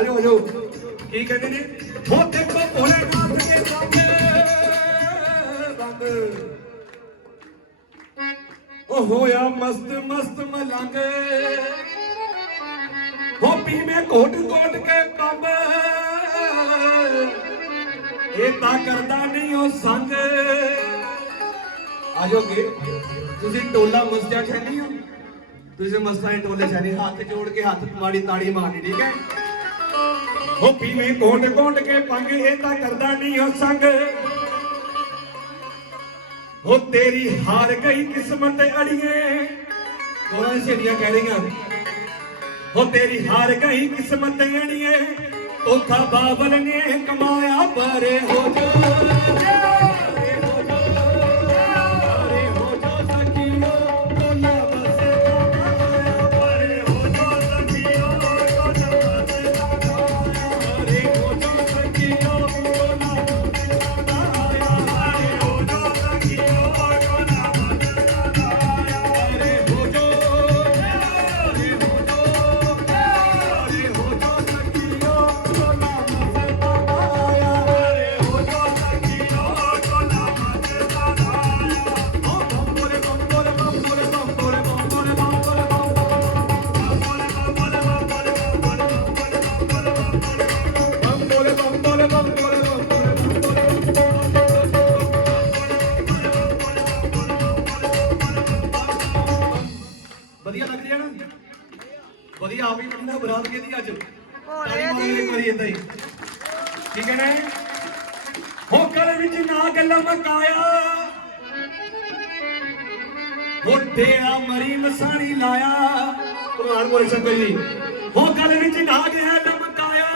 ਆਜੋ ਆਜੋ ਕੀ ਕਹਿੰਦੇ ਨੇ? ਹੋ ਦੇਖੋ ਭੋਲੇ ਨਾਥ ਦੇ ਸਾਹਮਣੇ। ਬੰਦ ਉਹ ਹੋਇਆ ਮਸਤ ਮਸਤ ਮਲੰਗ। ਹੋ ਪੀਵੇਂ ਘੋਟ ਘੋਟ ਕੇ ਪੰਬ ਇਹ ਤਾਂ ਕਰਦਾ ਨਹੀਂ ਉਹ ਸੰਗ। ਆਜੋਗੇ ਤੁਸੀਂ ਟੋਲਾ ਮਸਤਿਆ ਛੈਨੀ ਹੋ ਤੁਸੀਂ ਮਸਤਾਂ ਟੋਲੇ ਛੈਨੀ ਹੱਥ ਜੋੜ ਕੇ ਹੱਥ ਮਾੜੀ ਤਾੜੀ ਮਾਰਨੀ, ਠੀਕ ਹੈ? ਹੋ ਪੀਵੇਂ ਘੋਟ ਘੋਟ ਕੇ ਪੰਗ ਇਹ ਤਾਂ ਕਰਦਾ ਨਹੀਂ ਉਹ ਸੰਗ। ਹੋ ਤੇਰੀ ਹਾਰ ਗਈ ਕਿਸਮਤ ਅੜੀਏ। ਦੀ ਸਹੇਲੀਆਂ ਕਹਿ ਰਹੀਆਂ। ਹੋ ਤੇਰੀ ਹਾਰ ਗਈ ਕਿਸਮਤ ਅੜੀਏ। ਤੋਖਾ ਬਾਬਲ ਨੇ ਕਮਾਇਆ ਪਰੇ ਹੋ ਜਾ। ਵਧੀਆ ਆ ਵੀ ਬੰਦਾ ਬਰਾਤ ਕਿਹਦੀ ਅੱਜ। ਤਾਲੀ ਮਾਰ ਕੇ ਕਰੀ ਇਦਾਂ ਹੀ। ਠੀਕ ਹੈ ਨਾ? ਹੋ ਕਰ ਵਿੱਚ ਨਾ ਗੱਲਾਂ ਮਕਾਇਆ। ਹੋ ਡੇਰਾ ਮਰੀ ਮਸਾਣੀ ਲਾਇਆ। ਭਗਵਾਨ ਬੋਲੇ ਸ਼ੰਕਰ ਜੀ ਹੋ ਗੱਲ ਵਿੱਚ ਨਾ ਗਿਆ ਲਮਕਾਇਆ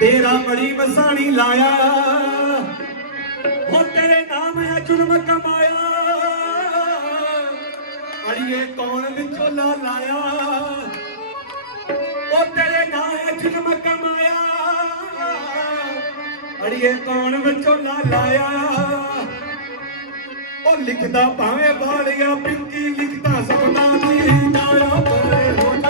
ਡੇਰਾ ਮਰੀ ਮਸਾਣੀ ਲਾਇਆ। ਹੋ ਤੇਰੇ ਨਾਮ ਹੈ ਜੁਲਮ ਕਮਾਇਆ। ਅੜੀਏ ਕੌਣ ਵਿੱਚੋਂ ਲਾਇਆ? ਉਹ ਤੇਰੇ ਨਾਮ ਹੈ ਜੁਲਮ ਕਮਾਇਆ। ਅੜੀਏ ਕੌਣ ਵਿੱਚੋਂ ਲਾ ਲਾਇਆ? ਉਹ ਲਿਖਦਾ ਭਾਵੇਂ ਬਾਲਿਆ ਪਿੰਕੀ ਲਿਖਦਾ ਸਪਨਾ ਦੀ ਨਾਇਆ ਪਰੇ ਹੋ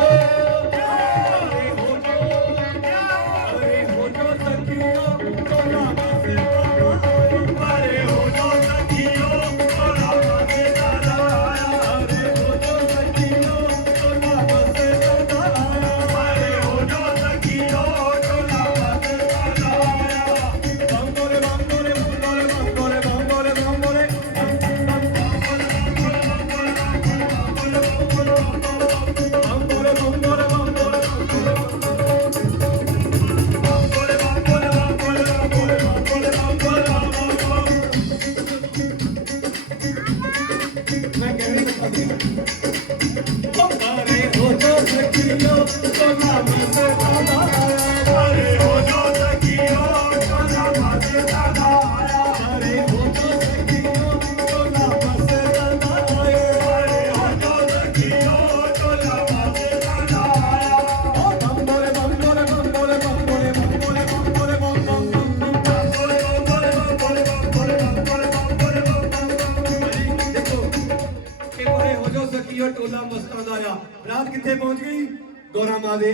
ਦੇ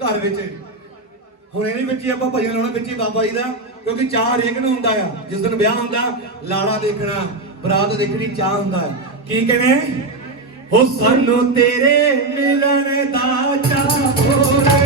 ਘਰ ਵਿੱਚ। ਹੁਣ ਇਹਦੇ ਵਿੱਚ ਹੀ ਆਪਾਂ ਭਜਨ ਲਾਉਣਾ, ਵਿੱਚ ਹੀ ਬਾਬਾ ਜੀ ਦਾ, ਕਿਉਂਕਿ ਚਾਹ ਹਰੇਕ ਨੂੰ ਹੁੰਦਾ ਆ। ਜਿਸ ਦਿਨ ਵਿਆਹ ਹੁੰਦਾ ਲਾੜਾ ਦੇਖਣਾ, ਬਰਾਤ ਦੇਖਣੀ, ਚਾਹ ਹੁੰਦਾ ਕੀ ਕਹਿੰਦੇ? ਹੋ ਸਾਨੂੰ ਤੇਰੇ ਮਿਲਣ ਦਾ ਚਾਹ ਹੋਰੇ।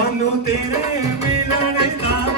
ਸਾਨੂੰ ਤੇਰੇ ਮਿਲਣ ਦਾ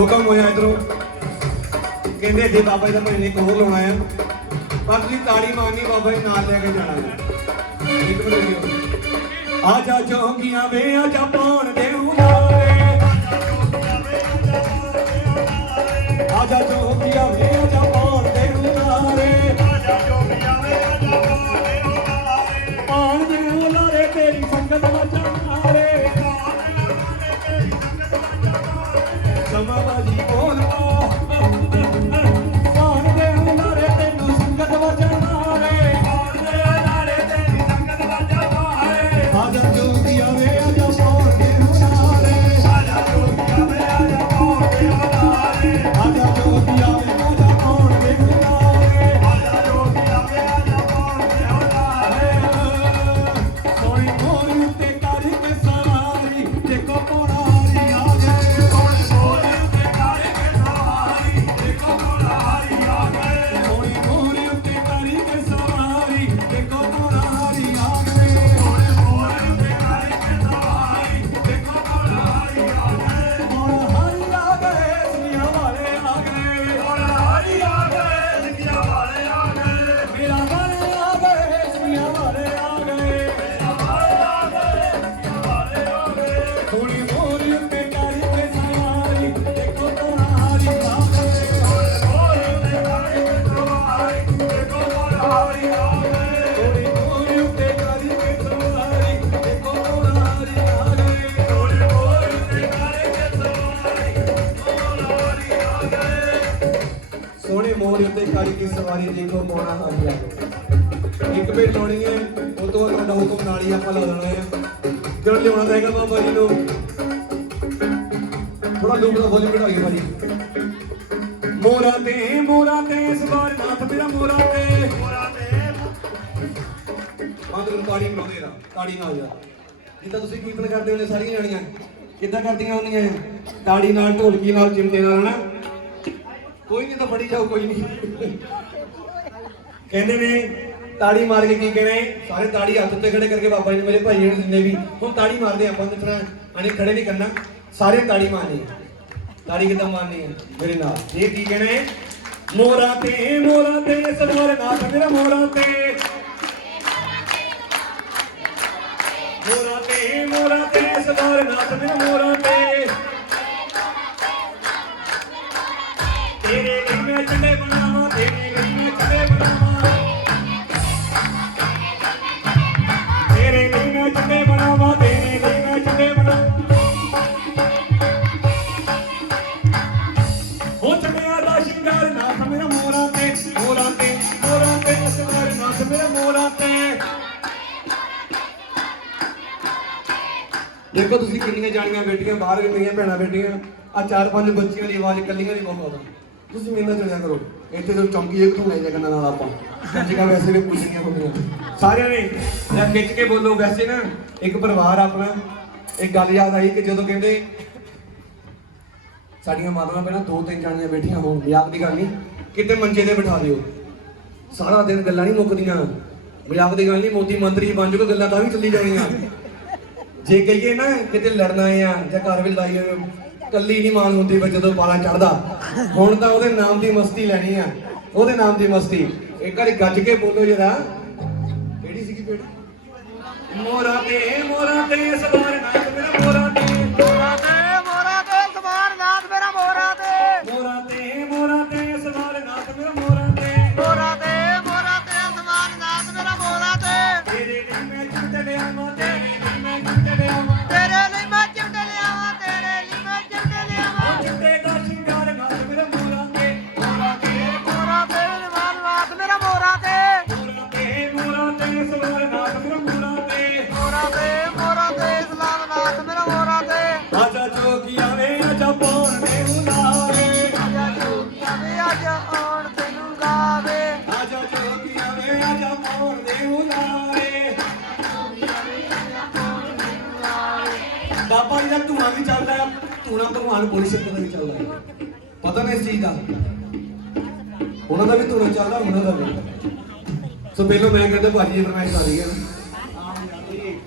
ਹੁਕਮ ਹੋਇਆ ਇਧਰੋਂ। ਕਹਿੰਦੇ ਜੇ ਬਾਬਾ ਦਾ ਮਹੀਨੇ ਇੱਕ ਲਾਉਣਾ ਆ। ਬਾਕੀ ਤਾੜੀ ਮਾਰਨੀ ਬਾਬਾ ਜੀ ਨਾਲ ਲੈ ਕੇ ਜਾਣਾ ਹੈ। ਇੱਕ ਮਿੰਟ ਰੁਕਿਓ। ਆ ਜਾ ਚੌਂਕੀਆਂ ਵੇ, ਆ ਜਾ ਪਾਉਣ ਦੇ ਹੁਲਾਰੇ ਮੋਰ ਤੇ ਕਾਲੀ ਦੀ ਸਵਾਰੀ ਦੇਖੋ ਕੋਣਾ ਆ ਗਿਆ ਇੱਕ ਪੇ ਲਾਉਣੀ ਹੈ, ਉਹ ਤੋਂ ਤੁਹਾਡਾ ਹੁਕਮ ਨਾਲ ਹੀ ਆਪਾਂ ਲਾ ਲੈਣਾ ਹੈ। ਜਦ ਲਿਆਉਣਾ ਤਾਂ ਹੈਗਾ ਨੂੰ। ਥੋੜਾ ਲੂਪ ਦਾ ਫੋਲੀ ਬਿਠਾਈਏ ਭਾਜੀ। ਮੋਰਾ ਤੇ ਮੋਰਾ ਤੇ, ਇਸ ਵਾਰ ਨਾਥ ਮੇਰਾ ਮੋਰਾ ਤੇ ਮੋਰਾ ਤੇ। ਬੰਦਰ ਪਾਣੀ ਬਣਾਉਂਦੇ ਰਾ ਤਾੜੀ ਨਾਲ ਜਾ। ਜਿੱਦਾਂ ਤੁਸੀਂ ਕੀਰਤਨ ਕਰਦੇ ਹੋ, ਸਾਰੀਆਂ ਜਾਣੀਆਂ। ਕਿੱਦਾਂ ਕਰਦੀਆਂ ਹੁੰਦੀਆਂ ਤਾੜੀ ਨਾਲ, ਢੋਲਕੀ ਨਾਲ, ਚਿਮਟੇ ਨਾਲ, ਹਨਾ? ਕੋਈ ਨਹੀਂ ਤਾਂ ਫੜੀ ਜਾਓ ਕੋਈ ਨਹੀਂ ਕਹਿੰਦੇ ਨੇ, ਤਾੜੀ ਮਾਰ ਕੇ ਕੀ ਕਹਿਣਾ ਸਾਰੇ ਤਾੜੀ ਹੱਥ ਉੱਤੇ ਖੜੇ ਕਰਕੇ ਬਾਬਾ ਜੀ ਨੇ ਮੇਰੇ ਭਾਈ ਨੇ ਜਿੰਨੇ ਵੀ, ਹੁਣ ਤਾੜੀ ਮਾਰਦੇ ਆਪਾਂ ਨਿਕਣਾ ਅਣੇ ਖੜੇ ਨਹੀਂ ਕਰਨਾ। ਸਾਰੇ ਤਾੜੀ ਮਾਰਨੀ ਤਾੜੀ ਕਿੱਦਾਂ ਮਾਰਨੀ ਹੈ? ਮੇਰੇ ਨਾਲ। ਇਹ ਕੀ ਕਹਿਣਾ ਮੋਰਾ ਤੇ ਮੋਰਾ ਤੇ ਸਵਾਰ ਨਾਥ ਮੇਰਾ ਮੋਰਾ ਤੇ। ਮੋਰਾ ਤੇ ਮੋਰਾ ਤੇ ਸਵਾਰ ਨਾਥ ਮੇਰਾ ਮੋਰਾ ਤੇ। ਦੇਖੋ ਤੁਸੀਂ ਕਿੰਨੀਆਂ ਜਾਣੀਆਂ ਬੇਟੀਆਂ, ਬਾਹਰ ਵੀ ਮੇਰੀਆਂ ਭੈਣਾਂ ਬੇਟੀਆਂ ਆ ਚਾਰ ਪੰਜ ਬੱਚੀਆਂ ਦੀ ਆਵਾਜ਼ ਇਕੱਲੀਆਂ ਦੀ ਬਹੁਤ ਆਉਂਦਾ। ਤੁਸੀਂ ਮੇਰੇ ਨਾਲ ਚਲਿਆ ਕਰੋ। ਇੱਥੇ ਜੋ ਚੌਂਕੀ ਇੱਕ ਧੂਣੇ ਦੇ ਕੰਨਾਂ ਨਾਲ ਆਪਾਂ। ਜਗ੍ਹਾ ਵੈਸੇ ਵੀ ਪੁੱਛੀਆਂ ਹੁੰਦੀਆਂ। ਸਾਰਿਆਂ ਨੇ ਜਾਂ ਖਿੱਚ ਕੇ ਬੋਲੋ ਵੈਸੇ ਨਾ, ਇੱਕ ਪਰਿਵਾਰ ਆਪਣਾ, ਇੱਕ ਗੱਲ ਯਾਦ ਆਈ ਕਿ ਜਦੋਂ ਕਹਿੰਦੇ ਸਾਡੀਆਂ ਮਾਤਾਵਾਂ ਪਹਿਲਾਂ ਦੋ ਤਿੰਨ ਜਾਣੀਆਂ ਬੈਠੀਆਂ ਹੋਣ ਮਜ਼ਾਕ ਦੀ ਗੱਲ ਨਹੀਂ, ਕਿਤੇ ਮੰਜੇ ਤੇ ਬਿਠਾ ਦਿਓ। ਸਾਰਾ ਦਿਨ ਗੱਲਾਂ ਨਹੀਂ ਮੁੱਕਦੀਆਂ। ਮਜ਼ਾਕ ਦੀ ਗੱਲ ਨਹੀਂ, ਮੋਦੀ ਮੰਤਰੀ ਬਣ ਜਾਊਗਾ, ਗੱਲਾਂ ਤਾਂ ਵੀ ਚੱਲੀ ਜਾਣੀਆਂ। ਜੇ ਕਹੀਏ ਨਾ ਕਿਤੇ ਲੜਨਾ ਆ ਜਾਂ ਘਰ ਵਿੱਚ ਲਾਈ ਹੋਵੇ, ਕੱਲੀ ਨਹੀਂ ਮਾਨ ਹੁੰਦੀ ਪਰ ਜਦੋਂ ਪਾਲਾ ਚੜਦਾ। ਹੁਣ ਤਾਂ ਉਹਦੇ ਨਾਮ ਦੀ ਮਸਤੀ ਲੈਣੀ ਆ। ਉਹਦੇ ਨਾਮ ਦੀ ਮਸਤੀ। ਇੱਕ ਵਾਰੀ ਗੱਜ ਕੇ ਬੋਲੋ ਜਰਾ। ਕਿਹੜੀ ਸੀਗੀ ਬੇਟੀ? ਮੋਰਾ ਤੇ ਮੋਰਾ ਤੇ ਸਵਾਰ ਬਾਬਾ ਵੀ ਚੱਲਦਾ ਹੈ ਧੂਣਾ ਭਗਵਾਨ ਬੋਲੀ ਸ਼ੰਕਰ ਦਾ ਵੀ ਚੱਲਦਾ। ਹੈ ਪਤਾ ਨਹੀਂ ਇਸ ਚੀਜ਼ ਦਾ। ਉਹਨਾਂ ਦਾ ਵੀ ਧੂਣਾ ਚੱਲਦਾ, ਉਹਨਾਂ ਦਾ ਵੀ। ਸੋ ਪਹਿਲਾਂ ਮੈਂ ਕਹਿੰਦਾ ਭਾਜੀ ਜੀ ਫਰਮਾਇਸ਼ ਆ ਰਹੀ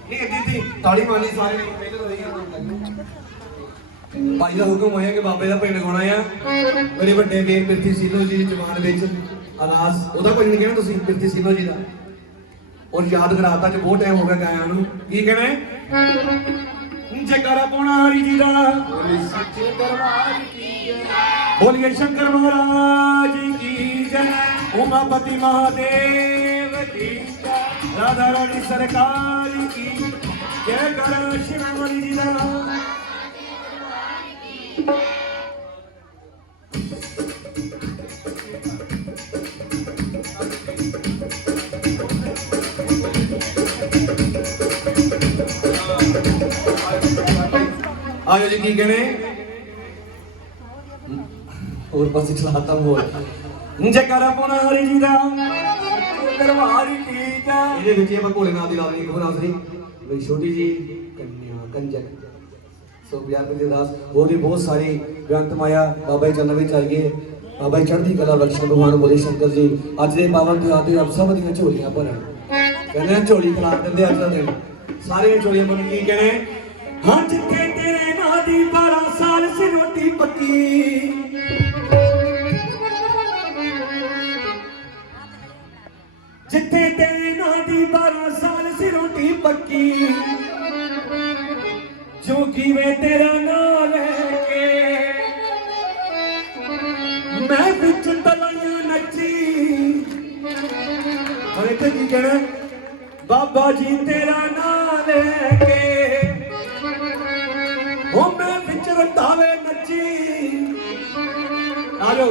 ਨਹੀਂ ਅੱਧੀ ਸੀ ਮਾਰਨੀ ਸਾਰੇ ਨੇ, ਪਹਿਲਾਂ ਤਾਂ ਰਹੀ ਭਾਈ ਦਾ ਹੁਕਮ ਹੋਇਆ ਕਿ ਬਾਬੇ ਦਾ ਪਿੰਡ ਗਾਉਣਾ ਆ। ਮੇਰੇ ਵੱਡੇ ਵੀਰ ਪਿਰਥੀ ਸੀਲੋ ਜੀ ਦੀ ਜਵਾਨ ਵਿੱਚ ਅਨਾਸ। ਉਹਦਾ ਭਜਨ ਕਹਿਣਾ ਤੁਸੀਂ, ਪਿਰਥੀ ਸੀਲੋ ਜੀ ਦਾ। ਔਰ ਯਾਦ ਕਰਾਤਾ ਕਿ ਬਹੁਤ ਟਾਈਮ ਹੋ ਗਿਆ ਗਾਇਆ ਨੂੰ। ਕੀ ਕਹਿਣਾ ਹੈ? ਜੈਕਾਰਾ ਪਾਉਣਾ ਹਰੀ ਜੀ ਦਾ। ਸੱਚੇ ਦਰਬਾਰ ਕੀ ਬੋਲੀਏ ਸ਼ੰਕਰ ਮਹਾਰਾਜ ਕੀ ਜੈ। ਉਮਾਪਤੀ ਮਹਾਦੇਵ ਕੀ ਜੈ। ਰਾਧਾ ਰਾਣੀ ਸਰਕਾਰ ਕੀ ਜੈ। ਕਰ ਸ਼ਿਵਮਰੀ ਜੀ ਦਾ। ਆਜੋ ਜੀ, ਕੀ ਕਹਣੇ ਹੋਰ ਪਾਸੇ ਚਲਾਤਾ ਮੋਰ ਜੈਕਾਰਾ ਪਾਉਣਾ ਹਰੀ ਜੀ ਦਾ, ਦਰਬਾਰ ਠੀਕ ਆ। ਇਹਦੇ ਵਿੱਚ ਹੀ ਭੋਲੇ ਨਾਥ ਦੀ ਲਾ ਦੇਣੀ ਖਬਰ ਆਸਰੀ। ਬਈ ਛੋਟੀ ਜੀ ਕੰਨਿਆ, ਕੰਜਕ। ਸੋ ਪਿਆਰ ਦੇ ਦਾਸ ਹੋਰ ਵੀ ਬਹੁਤ ਸਾਰੇ ਗ੍ਰੰਥ ਮਾਇਆ ਬਾਬਾ ਜੀ ਚੰਨ ਵਿੱਚ ਆਈ ਗਏ ਬਾਬਾ ਜੀ ਚੜ੍ਹਦੀ ਕਲਾ ਬਖਸ਼ਣ, ਭਗਵਾਨ ਬੋਲੇ ਸ਼ੰਕਰ ਜੀ। ਅੱਜ ਦੇ ਪਾਵਨ ਤਿਉਹਾਰ ਤੇ ਆਪ ਸਭ ਦੀਆਂ ਝੋਲੀਆਂ ਭਰਨ। ਕਹਿੰਦੇ ਝੋਲੀ ਖਿਲਾ ਦਿੰਦੇ ਅੱਜ ਦਾ ਦਿਨ। ਸਾਰੇ ਝੋਲੀਆਂ ਭਰਨ ਕੀ ਕਹਿੰਦੇ ਹਾਂ ਜਿੱਥੇ ਤੇਰੇ ਨਾਂ ਦੀ 12 ਸਾਲ ਸੀ ਰੋਟੀ ਪੱਕੀ। ਜਿੱਥੇ ਤੇਰੇ ਨਾਂ ਦੀ 12 ਸਾਲ ਸੀ ਰੋਟੀ ਪੱਕੀ। ਜੋ ਕਿਵੇਂ ਤੇਰਾ ਨਾਂ ਲੈ ਕੇ ਮੈਂ ਵਿੱਚ ਤਲਾਈਆਂ ਨੱਚੀ। ਹਰੇ ਤੇ ਕੀ ਕਹਿਣਾ, ਬਾਬਾ ਜੀ ਤੇਰਾ ਨਾਂ ਲੈ ਕੇ ਬੰਧਾਵੇ नची ਆਜੋ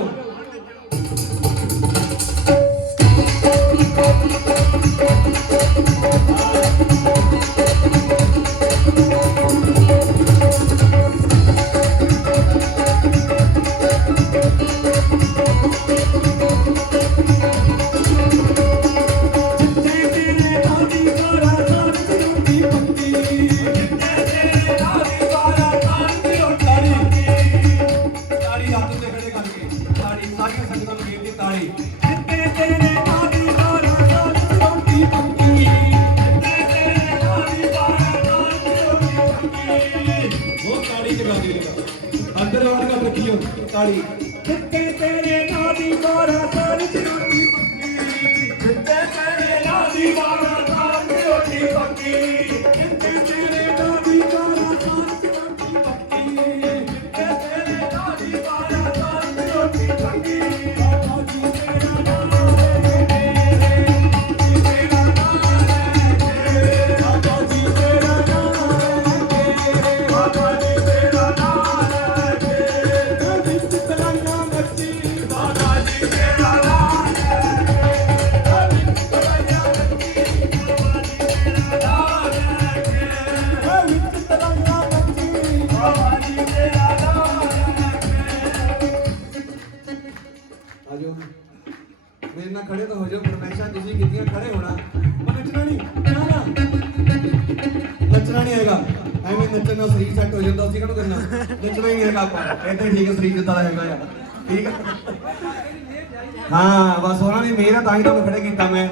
ਮੈਨੂੰ ਜਿੰਦਾ ਸੀ ਕਿਹੜਾ ਦਿੰਨਾ ਨੱਚਣਾ ਹੀ ਹੈਗਾ ਆਪਾਂ ਇੱਥੇ ਠੀਕ ਹੈ, ਸਰੀਰ ਜਿੱਦਾਂ ਦਾ ਹੈਗਾ ਯਾਰ ਠੀਕ ਹੈ। ਹਾਂ, ਬਸ ਉਹਨਾਂ ਨੇ ਮੇਰਾ ਤਾਂ ਹੀ ਤਾਂ ਖੜੇ ਕੀਤਾ ਮੈਂ।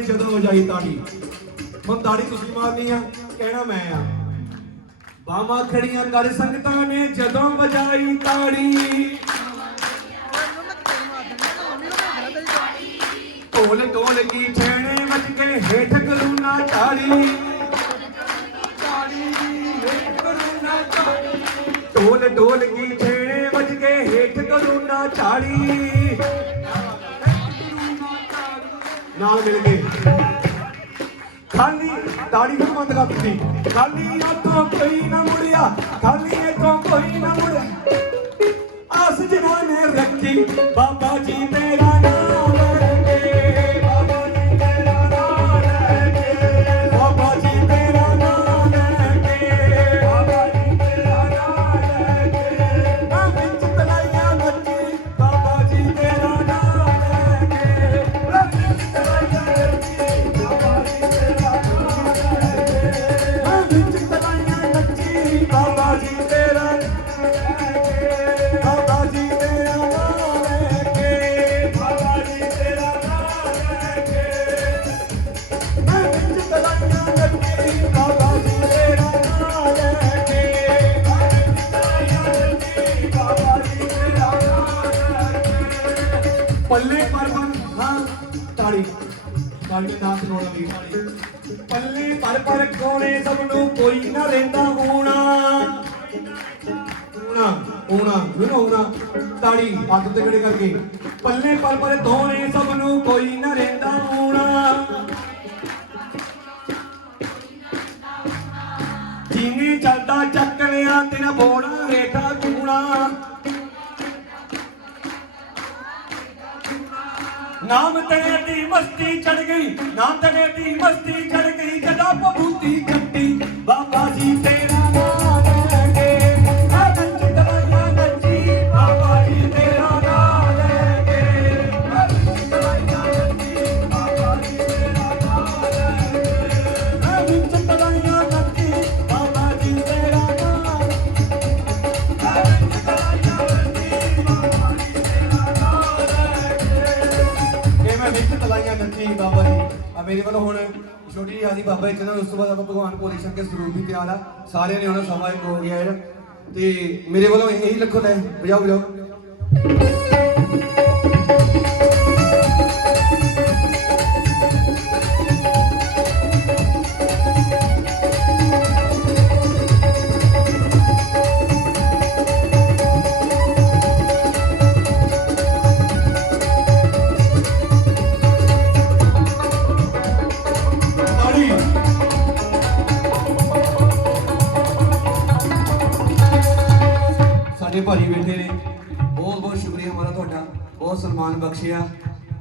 ਕਹਿੰਦੇ ਜਦੋਂ ਹੋ ਜਾਈ ਤਾੜੀ। ਹੁਣ ਤਾੜੀ ਤੁਸੀਂ ਮਾਰਨੀ ਆ, ਕਹਿਣਾ ਮੈਂ ਆ। ਬਾਵਾ ਖੜੀਆਂ ਕਰ ਸੰਗਤਾਂ ਨੇ ਜਦੋਂ ਵਜਾਈ ਤਾੜੀ। ਦਾੜੀ ਨੂੰ ਬੰਦ ਕਰ ਦਿੱਤੀ। ਖਾਲੀ ਤੋਂ ਕੋਈ ਨਾ ਮੁੜਿਆ, ਖਾਲੀ ਤੋਂ ਕੋਈ ਨਾ ਮੁੜਿਆ। ਆਸ ਜਿਨ੍ਹਾਂ ਨੇ ਰੱਖੀ, ਬਾਬਾ ਜੀ ਪਰ ਪਰ, ਹਾਂ, ਤਾੜੀ। ਤਾੜੀ ਨਾਲ ਸੁਣਾਉਣਾ ਵੀ ਤਾੜੀ ਪੱਲੇ ਪਰ ਪਰ ਕੋਣੇ ਸਭ ਨੂੰ ਕੋਈ ਨਾ ਲੈਂਦਾ ਹੋਣਾ। ਹੋਣਾ ਹੋਣਾ ਵੀ ਹੋਣਾ। ਤਾੜੀ ਹੱਥ ਤੇ ਖੜੇ ਕਰਕੇ। ਪੱਲੇ ਪਰ ਪਰ ਧੋਣੇ ਸਭ ਨੂੰ ਕੋਈ ਨਾ ਰਹਿੰਦਾ ਹੋਣਾ। ਜਿਵੇਂ ਚੱਲਦਾ ਚੱਕ ਲਿਆ ਤੇਰਾ ਬੋੜਾ ਰੇਟਾ ਟੂਣਾ ਨਾਮ ਤੇਰੇ ਦੀ ਮਸਤੀ ਚੜ ਗਈ, ਨਾਮ ਤੇਰੇ ਦੀ ਮਸਤੀ ਚੜ ਗਈ, ਜਦਾ ਪਬੂਤੀ ਕੱਟੀ, ਬਾਬਾ ਜੀ ਤੇਰਾ ਮੇਰੇ ਵੱਲੋਂ ਹੁਣ ਛੋਟੀ ਜਿਹੀ ਆਦੀ ਬਾਬਾ ਜੀ ਚੱਲਣ ਉਸ ਤੋਂ ਬਾਅਦ ਆਪਾਂ ਭਗਵਾਨ ਭੋਲੇ ਸ਼ੰਕਰ ਸਰੂਪ ਵੀ ਤਿਆਰ ਆ। ਸਾਰਿਆਂ ਨੇ ਆਉਣਾ, ਸਮਾਂ ਇੱਕ ਹੋ ਗਿਆ ਹੈ ਤੇ ਮੇਰੇ ਵੱਲੋਂ ਇਹੀ ਲਖੋ ਲੈ ਬਜਾਓ ਬਜਾਓ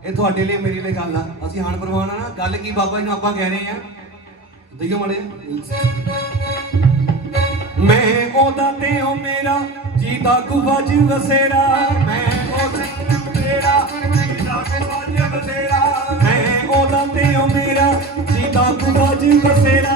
ਇਹ ਤੁਹਾਡੇ ਲਈ ਮੇਰੇ ਲਈ ਗੱਲ ਆ। ਅਸੀਂ ਹਾਨ ਪ੍ਰਵਾਨ ਨਾ, ਗੱਲ ਕੀ ਬਾਬਾ ਜੀ ਨੂੰ ਆਪਾਂ ਕਹਿ ਰਹੇ ਆ? ਦਈਓ ਮੜੇ ਮੈਂ ਉਹਦਾ ਤੇ ਉਹ ਮੇਰਾ ਜੀਦਾ ਗੁਵਾਜ ਵਸੇਰਾ। ਮੈਂ ਉਹਦਾ ਤੇਰਾ ਜੀਦਾ ਗੁਵਾਜ ਵਸੇਰਾ। ਮੈਂ ਉਹਦਾ ਤੇ ਉਹ ਮੇਰਾ ਜੀਦਾ ਗੁਵਾਜ ਵਸੇਰਾ।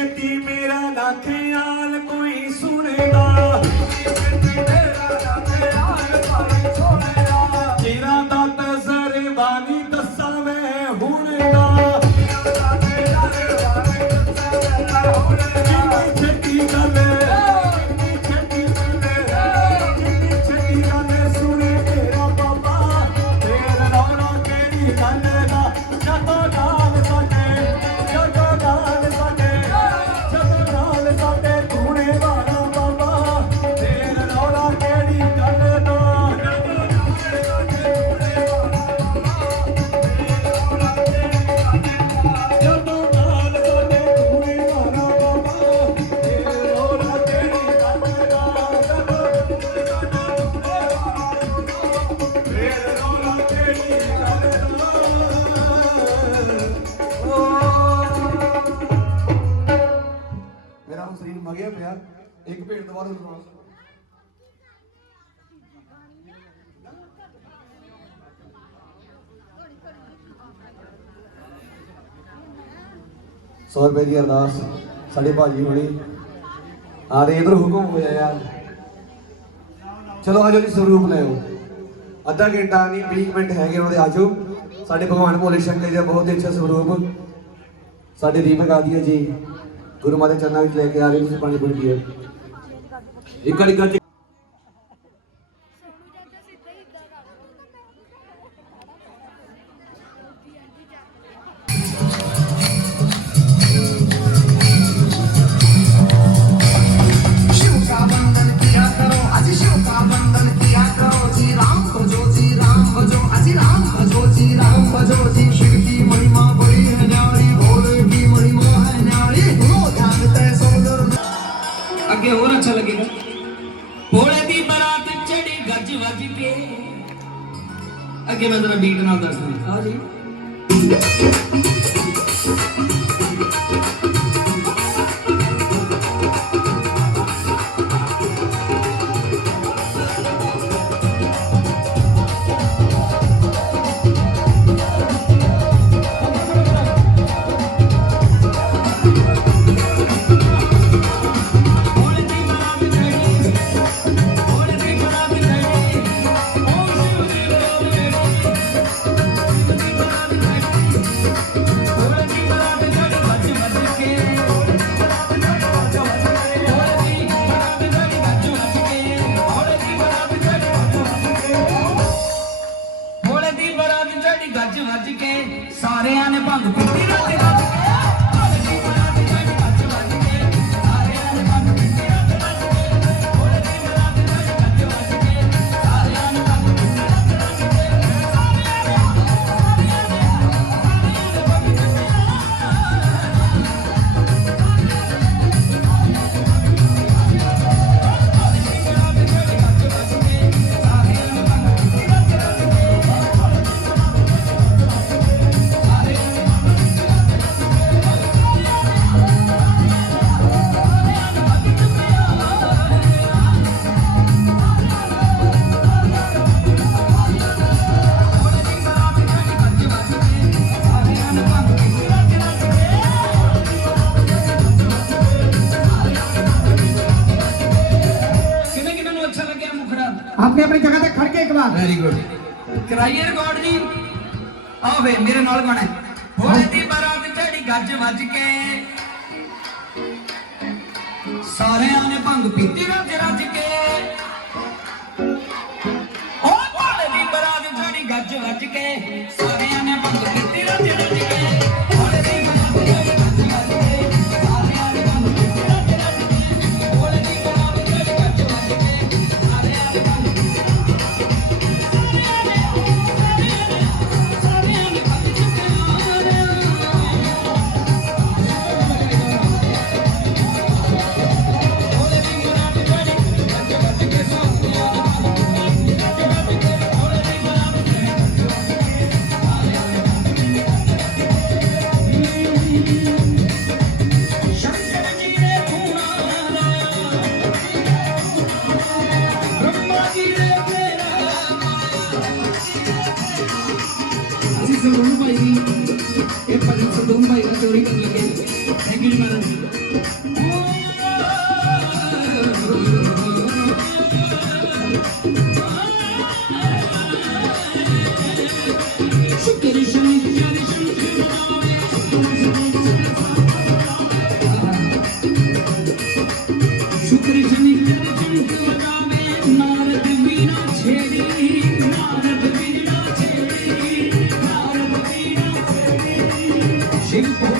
ਸਿੱਧੀ ਮੇਰਾ ਨਾਥੀ ਦੁਬਾਰਾ ਲਗਾਓ ਸੌ ਰੁਪਏ ਦੀ ਅਰਦਾਸ, ਸਾਡੇ ਭਾਜੀ ਹੋਣੀ। ਆ ਰੇ ਇਧਰ ਹੁਕਮ ਹੋਇਆ ਯਾਰ ਚਲੋ, ਆਜੋ ਜੀ, ਸਰੂਪ ਲੈਓ ਅੱਧਾ ਘੰਟਾ ਨਹੀਂ 20 ਮਿੰਟ ਹੈਗੇ ਉਹਦੇ, ਆਜੋ। ਸਾਡੇ ਭਗਵਾਨ ਭੋਲੇ ਸ਼ੰਕਰ ਜੀ ਦਾ ਬਹੁਤ ਹੀ ਅੱਛਾ ਸਰੂਪ। ਸਾਡੇ ਦੀਪਕ ਆਦੀਆ ਜੀ, ਗੁਰੂ ਮਾਤਾ ਚੰਨਾ ਵਿੱਚ ਲੈ ਕੇ ਆ ਰਹੇ ਤੁਸੀਂ ਪਾਣੀ ਪੁੱਜੀਏ 怒りがち final ਰਿਕਾਰਡ ਕਰਾਈਏ ਰਿਕਾਰਡ ਜੀ। ਆ ਵੇ ਮੇਰੇ ਨਾਲ ਗਾਣਾ ਹੋਲੇ ਦੀ ਬਰਾਤ ਝੜੀ ਗੱਜ ਵੱਜ ਕੇ ਸਾਰਿਆਂ ਨੇ ਭੰਗ ਪੀਤੀ ਰੱਜ ਰੱਜ ਕੇ। ਉਹ ਹੋਲੇ ਦੀ ਬਰਾਤ ਝੜੀ ਗੱਜ ਵੱਜ ਕੇ ਸਾਰਿਆਂ ਨੇ ਭੰਗ ਪੀਤੀ ਰੱਜ ਰੱਜ ਛੇੜੀ ਸ਼ਿਵ